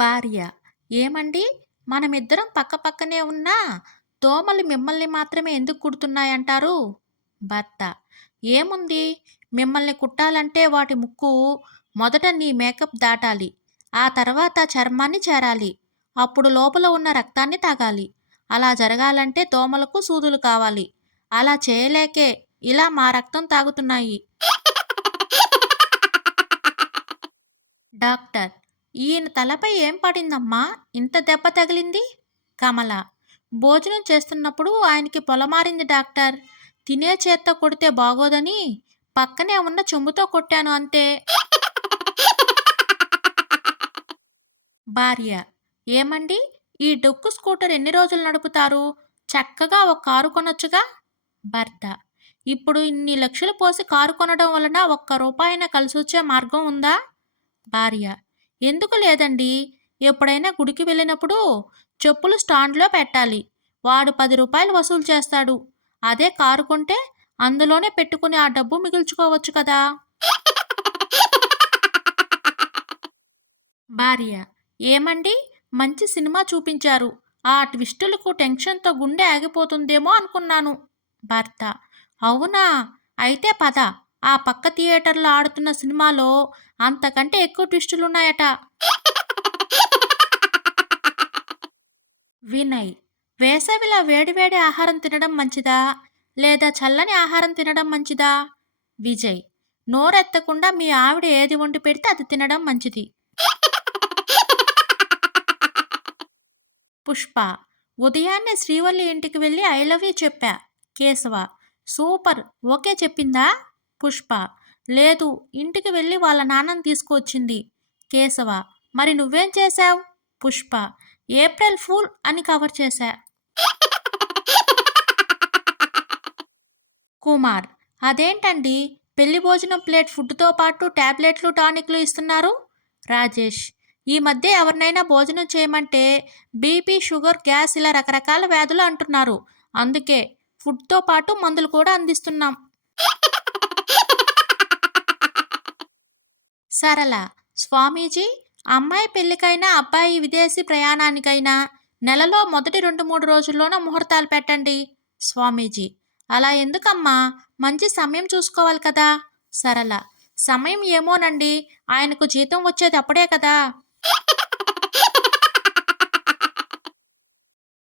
భార్య: ఏమండి, మనమిద్దరం పక్కపక్కనే ఉన్నా దోమలు మిమ్మల్ని మాత్రమే ఎందుకు కుడుతున్నాయంటారు? భర్త: ఏముంది, మిమ్మల్ని కుట్టాలంటే వాటి ముక్కు మొదట నీ మేకప్ దాటాలి, ఆ తర్వాత చర్మాన్ని చేరాలి, అప్పుడు లోపల ఉన్న రక్తాన్ని తాగాలి. అలా జరగాలంటే దోమలకు సూదులు కావాలి. అలా చేయలేకే ఇలా మా రక్తం తాగుతున్నాయి. డాక్టర్: ఈయన తలపై ఏం పడిందమ్మా, ఇంత దెబ్బ తగిలింది? కమల: భోజనం చేస్తున్నప్పుడు ఆయనకి పొలమారింది డాక్టర్. తినే చేత్తో కొడితే బాగోదని పక్కనే ఉన్న చెంబుతో కొట్టాను అంతే. భార్య: ఏమండి, ఈ డొక్కు స్కూటర్ ఎన్ని రోజులు నడుపుతారు? చక్కగా ఒక కారు కొనొచ్చుగా. భర్త: ఇప్పుడు ఇన్ని లక్షలు పోసి కారు కొనడం వలన ఒక్క రూపాయన కలిసొచ్చే మార్గం ఉందా? భార్య: ఎందుకు లేదండి, ఎప్పుడైనా గుడికి వెళ్ళినప్పుడు చెప్పులు స్టాండ్లో పెట్టాలి, వాడు 10 రూపాయలు వసూలు చేస్తాడు. అదే కారు కొంటే అందులోనే పెట్టుకుని ఆ డబ్బు మిగుల్చుకోవచ్చు కదా. భార్య: ఏమండి, మంచి సినిమా చూపించారు, ఆ ట్విస్టులకు టెన్షన్తో గుండె ఆగిపోతుందేమో అనుకున్నాను. భర్త: అవునా, అయితే పద, ఆ పక్క థియేటర్లో ఆడుతున్న సినిమాలో అంతకంటే ఎక్కువ ట్విస్టులున్నాయట. వినయ్: వేసవిలో వేడివేడి ఆహారం తినడం మంచిదా, లేదా చల్లని ఆహారం తినడం మంచిదా? విజయ్: నోరెత్తకుండా మీ ఆవిడ ఏది వండి పెడితే అది తినడం మంచిది. పుష్ప: ఉదయాన్నే శ్రీవల్లి ఇంటికి వెళ్ళి ఐ లవ్ యూ చెప్పా. కేశవ: సూపర్, ఓకే చెప్పిందా? పుష్ప: లేదు, ఇంటికి వెళ్ళి వాళ్ళ నాన్నని తీసుకువచ్చింది. కేశవ: మరి నువ్వేం చేశావు? పుష్ప: ఏప్రిల్ ఫూల్ అని కవర్ చేశా. కుమార్: అదేంటండి, పెళ్లి భోజనం ప్లేట్ ఫుడ్తో పాటు టాబ్లెట్లు టానిక్లు ఇస్తున్నారు? రాజేష్: ఈ మధ్య ఎవరినైనా భోజనం చేయమంటే బీపీ, షుగర్, గ్యాస్ ఇలా రకరకాల వ్యాధులు అంటున్నారు. అందుకే ఫుడ్తో పాటు మందులు కూడా అందిస్తున్నాం. సరళ: స్వామీజీ, అమ్మాయి పెళ్లికైనా అబ్బాయి విదేశీ ప్రయాణానికైనా నెలలో మొదటి 2-3 రోజుల్లోనే ముహూర్తాలు పెట్టండి. స్వామీజీ: అలా ఎందుకమ్మా, మంచి సమయం చూసుకోవాలి కదా. సరళ: సమయం ఏమోనండి, ఆయనకు జీతం వచ్చేది అప్పుడే కదా.